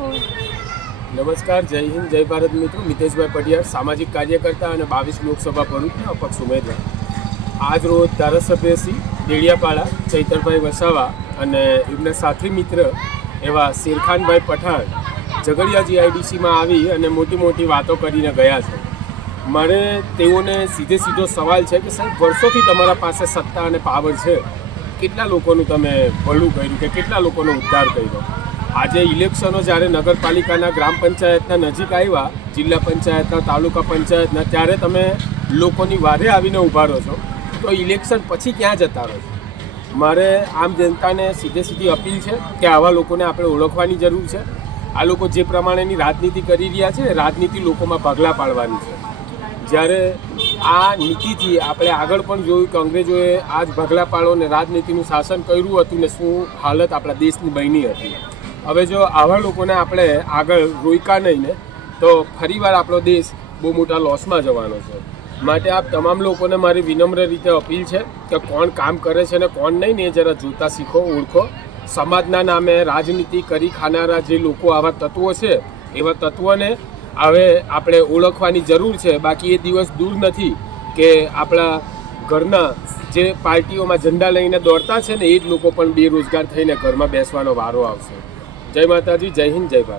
નમસ્કાર, જય હિન્દ, જય ભારત મિત્રો. મિતેશભાઈ પટિયાર સામાજિક કાર્યકર્તા અને બાવીસ લોકસભા પ્રમુખના અપક્ષ ઉમેદવાર. આજ રોજ ધારાસભ્ય શ્રી ડેડિયાપાડા, ચૈતરભાઈ વસાવા અને એમના સાથી મિત્ર એવા શેરખાનભાઈ પઠાણ ઝઘડિયા જીઆઈડીસીમાં આવી અને મોટી મોટી વાતો કરીને ગયા છે. મારે તેઓને સીધે સીધો સવાલ છે કે સાહેબ, વર્ષોથી તમારા પાસે સત્તા અને પાવર છે. કેટલા લોકોનું તમે ભલું કર્યું કે કેટલા લોકોનો ઉદ્ધાર કર્યો? આજે ઇલેક્શનો જ્યારે નગરપાલિકાના ગ્રામ પંચાયતના નજીક આવ્યા, જિલ્લા પંચાયતના, તાલુકા પંચાયતના, ત્યારે તમે લોકોની વારે આવીને ઊભા રહો છો. તો ઇલેક્શન પછી ક્યાં જતા રહો છો? મારે આમ જનતાને સીધે સીધી અપીલ છે કે આવા લોકોને આપણે ઓળખવાની જરૂર છે. આ લોકો જે પ્રમાણેની રાજનીતિ કરી રહ્યા છે, રાજનીતિ લોકોમાં પગલાં પાડવાની છે. જ્યારે આ નીતિથી આપણે આગળ પણ જોયું કે અંગ્રેજોએ આ ભગલા પાડો ને રાજનીતિનું શાસન કર્યું હતું ને શું હાલત આપણા દેશની બની હતી. હવે જો આવા લોકોને આપણે આગળ રોક્યા નહીં ને, તો ફરીવાર આપણો દેશ બહુ મોટા લોસમાં જવાનો છે. માટે આપ તમામ લોકોને મારી વિનમ્ર રીતે અપીલ છે કે કોણ કામ કરે છે ને કોણ નહીં ને જરા જોતા શીખો, ઓળખો. સમાજના નામે રાજનીતિ કરી ખાનારા જે લોકો આવા તત્વો છે, એવા તત્વોને હવે આપણે ઓળખવાની જરૂર છે. બાકી એ દિવસ દૂર નથી કે આપણા ઘરના જે પાર્ટીઓમાં ઝંડા લઈને દોડતા છે ને એ જ લોકો પણ બેરોજગાર થઈને ઘરમાં બેસવાનો વારો આવશે. જય માતાજી જય હિન્દ જય ભારત.